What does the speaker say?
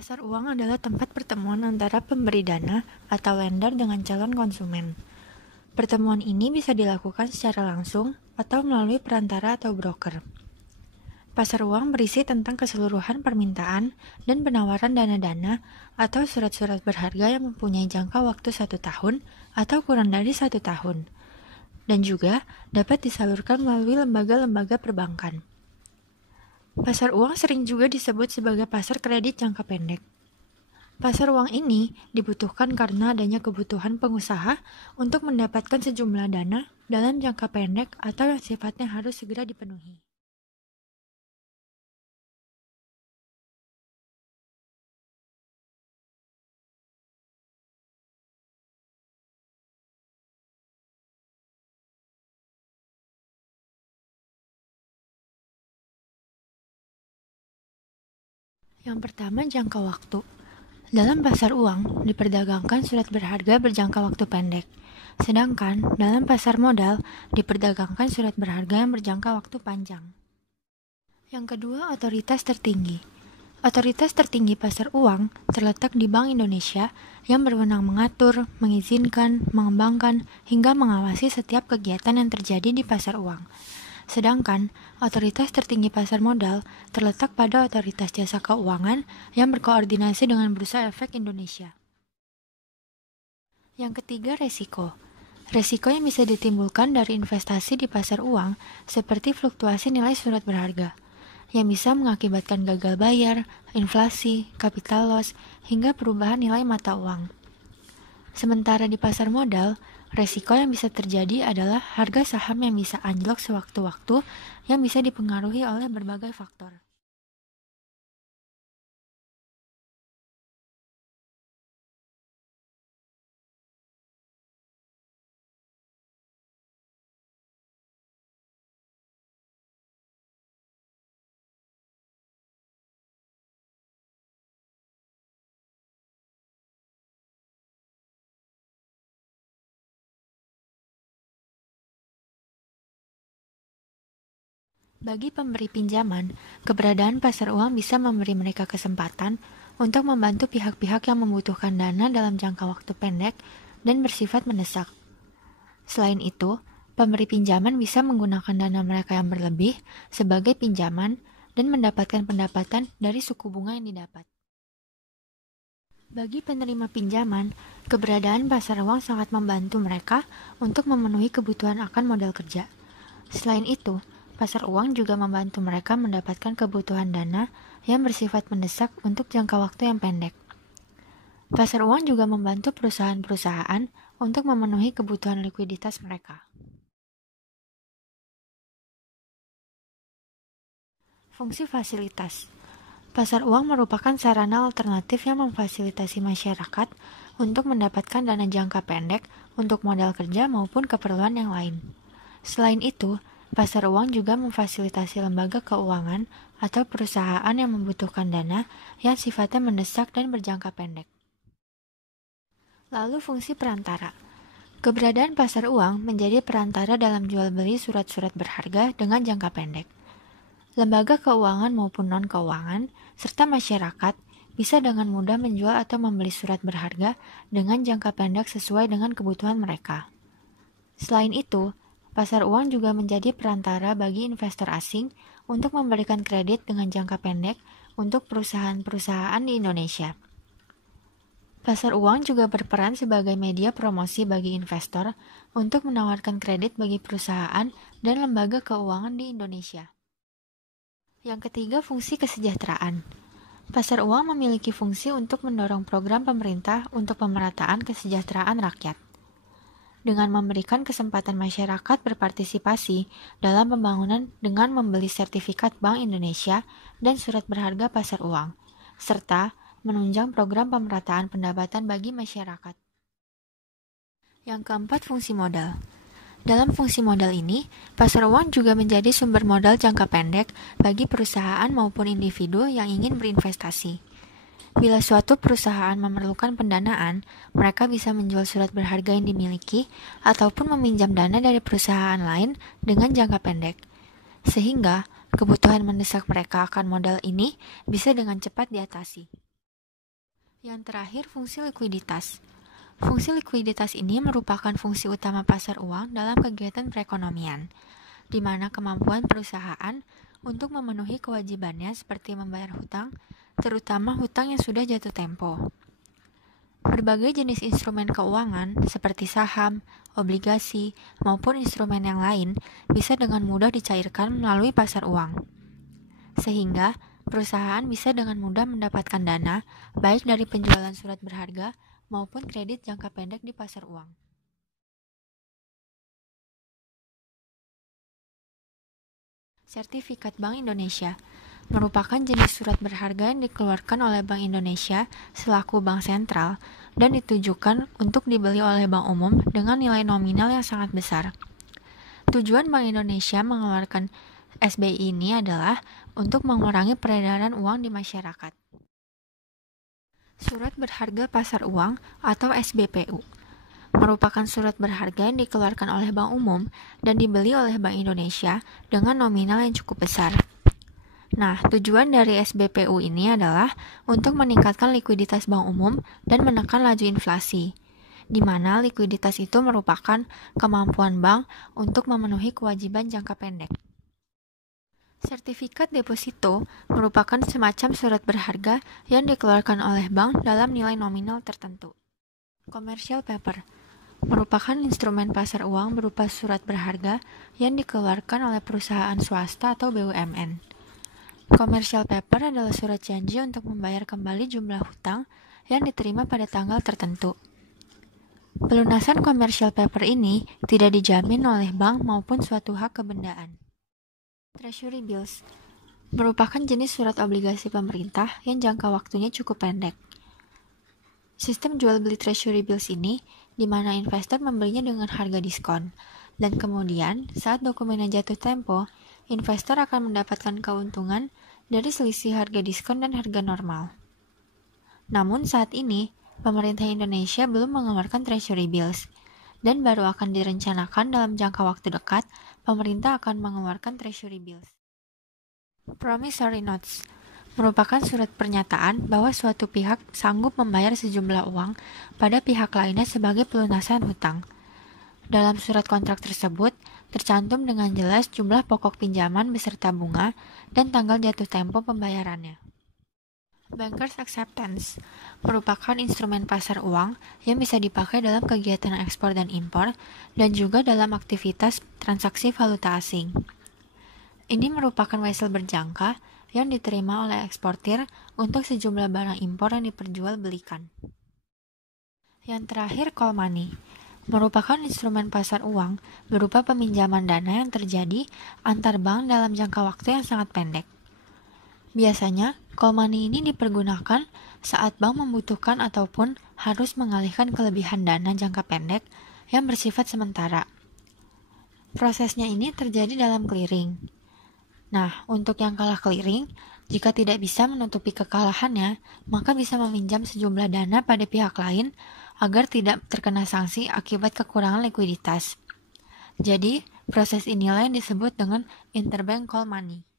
Pasar uang adalah tempat pertemuan antara pemberi dana atau lender dengan calon konsumen. Pertemuan ini bisa dilakukan secara langsung atau melalui perantara atau broker. Pasar uang berisi tentang keseluruhan permintaan dan penawaran dana-dana atau surat-surat berharga yang mempunyai jangka waktu 1 tahun atau kurang dari 1 tahun, dan juga dapat disalurkan melalui lembaga-lembaga perbankan. Pasar uang sering juga disebut sebagai pasar kredit jangka pendek. Pasar uang ini dibutuhkan karena adanya kebutuhan pengusaha untuk mendapatkan sejumlah dana dalam jangka pendek atau yang sifatnya harus segera dipenuhi. Yang pertama, jangka waktu. Dalam pasar uang, diperdagangkan surat berharga berjangka waktu pendek. Sedangkan dalam pasar modal, diperdagangkan surat berharga yang berjangka waktu panjang. Yang kedua, otoritas tertinggi. Otoritas tertinggi pasar uang terletak di Bank Indonesia yang berwenang mengatur, mengizinkan, mengembangkan, hingga mengawasi setiap kegiatan yang terjadi di pasar uang. Sedangkan, otoritas tertinggi pasar modal terletak pada Otoritas Jasa Keuangan yang berkoordinasi dengan Bursa Efek Indonesia. Yang ketiga, resiko. Resiko yang bisa ditimbulkan dari investasi di pasar uang seperti fluktuasi nilai surat berharga, yang bisa mengakibatkan gagal bayar, inflasi, capital loss, hingga perubahan nilai mata uang. Sementara di pasar modal, resiko yang bisa terjadi adalah harga saham yang bisa anjlok sewaktu-waktu yang bisa dipengaruhi oleh berbagai faktor. Bagi pemberi pinjaman, keberadaan pasar uang bisa memberi mereka kesempatan untuk membantu pihak-pihak yang membutuhkan dana dalam jangka waktu pendek dan bersifat mendesak. Selain itu, pemberi pinjaman bisa menggunakan dana mereka yang berlebih sebagai pinjaman dan mendapatkan pendapatan dari suku bunga yang didapat. Bagi penerima pinjaman, keberadaan pasar uang sangat membantu mereka untuk memenuhi kebutuhan akan modal kerja. Selain itu, pasar uang juga membantu mereka mendapatkan kebutuhan dana yang bersifat mendesak untuk jangka waktu yang pendek. Pasar uang juga membantu perusahaan-perusahaan untuk memenuhi kebutuhan likuiditas mereka. Fungsi fasilitas. Pasar uang merupakan sarana alternatif yang memfasilitasi masyarakat untuk mendapatkan dana jangka pendek untuk modal kerja maupun keperluan yang lain. Selain itu, pasar uang juga memfasilitasi lembaga keuangan atau perusahaan yang membutuhkan dana yang sifatnya mendesak dan berjangka pendek. Lalu fungsi perantara. Keberadaan pasar uang menjadi perantara dalam jual beli surat-surat berharga dengan jangka pendek. Lembaga keuangan maupun non-keuangan, serta masyarakat bisa dengan mudah menjual atau membeli surat berharga dengan jangka pendek sesuai dengan kebutuhan mereka. Selain itu, pasar uang juga menjadi perantara bagi investor asing untuk memberikan kredit dengan jangka pendek untuk perusahaan-perusahaan di Indonesia. Pasar uang juga berperan sebagai media promosi bagi investor untuk menawarkan kredit bagi perusahaan dan lembaga keuangan di Indonesia. Yang ketiga, fungsi kesejahteraan. Pasar uang memiliki fungsi untuk mendorong program pemerintah untuk pemerataan kesejahteraan rakyat. Dengan memberikan kesempatan masyarakat berpartisipasi dalam pembangunan dengan membeli sertifikat Bank Indonesia dan surat berharga pasar uang, serta menunjang program pemerataan pendapatan bagi masyarakat. Yang keempat, fungsi modal. Dalam fungsi modal ini, pasar uang juga menjadi sumber modal jangka pendek bagi perusahaan maupun individu yang ingin berinvestasi. Bila suatu perusahaan memerlukan pendanaan, mereka bisa menjual surat berharga yang dimiliki ataupun meminjam dana dari perusahaan lain dengan jangka pendek. Sehingga, kebutuhan mendesak mereka akan modal ini bisa dengan cepat diatasi. Yang terakhir, fungsi likuiditas. Fungsi likuiditas ini merupakan fungsi utama pasar uang dalam kegiatan perekonomian, di mana kemampuan perusahaan untuk memenuhi kewajibannya seperti membayar hutang, terutama hutang yang sudah jatuh tempo. Berbagai jenis instrumen keuangan seperti saham, obligasi, maupun instrumen yang lain bisa dengan mudah dicairkan melalui pasar uang. Sehingga perusahaan bisa dengan mudah mendapatkan dana baik dari penjualan surat berharga maupun kredit jangka pendek di pasar uang. Sertifikat Bank Indonesia merupakan jenis surat berharga yang dikeluarkan oleh Bank Indonesia selaku bank sentral dan ditujukan untuk dibeli oleh bank umum dengan nilai nominal yang sangat besar. Tujuan Bank Indonesia mengeluarkan SBI ini adalah untuk mengurangi peredaran uang di masyarakat. Surat berharga pasar uang atau SBPU merupakan surat berharga yang dikeluarkan oleh bank umum dan dibeli oleh Bank Indonesia dengan nominal yang cukup besar. Nah, tujuan dari SBPU ini adalah untuk meningkatkan likuiditas bank umum dan menekan laju inflasi, di mana likuiditas itu merupakan kemampuan bank untuk memenuhi kewajiban jangka pendek. Sertifikat deposito merupakan semacam surat berharga yang dikeluarkan oleh bank dalam nilai nominal tertentu. Commercial paper merupakan instrumen pasar uang berupa surat berharga yang dikeluarkan oleh perusahaan swasta atau BUMN. Commercial paper adalah surat janji untuk membayar kembali jumlah hutang yang diterima pada tanggal tertentu. Pelunasan commercial paper ini tidak dijamin oleh bank maupun suatu hak kebendaan. Treasury bills merupakan jenis surat obligasi pemerintah yang jangka waktunya cukup pendek. Sistem jual beli treasury bills ini di mana investor membelinya dengan harga diskon, dan kemudian saat dokumennya jatuh tempo, investor akan mendapatkan keuntungan dari selisih harga diskon dan harga normal. Namun saat ini, pemerintah Indonesia belum mengeluarkan treasury bills, dan baru akan direncanakan dalam jangka waktu dekat, pemerintah akan mengeluarkan treasury bills. Promissory notes merupakan surat pernyataan bahwa suatu pihak sanggup membayar sejumlah uang pada pihak lainnya sebagai pelunasan hutang. Dalam surat kontrak tersebut, tercantum dengan jelas jumlah pokok pinjaman beserta bunga dan tanggal jatuh tempo pembayarannya. Bankers acceptance merupakan instrumen pasar uang yang bisa dipakai dalam kegiatan ekspor dan impor dan juga dalam aktivitas transaksi valuta asing. Ini merupakan wesel berjangka yang diterima oleh eksportir untuk sejumlah barang impor yang diperjualbelikan. Yang terakhir, call money merupakan instrumen pasar uang berupa peminjaman dana yang terjadi antar bank dalam jangka waktu yang sangat pendek. Biasanya, call money ini dipergunakan saat bank membutuhkan ataupun harus mengalihkan kelebihan dana jangka pendek yang bersifat sementara. Prosesnya ini terjadi dalam clearing. Nah, untuk yang kalah clearing, jika tidak bisa menutupi kekalahannya, maka bisa meminjam sejumlah dana pada pihak lain agar tidak terkena sanksi akibat kekurangan likuiditas. Jadi, proses inilah yang disebut dengan interbank call money.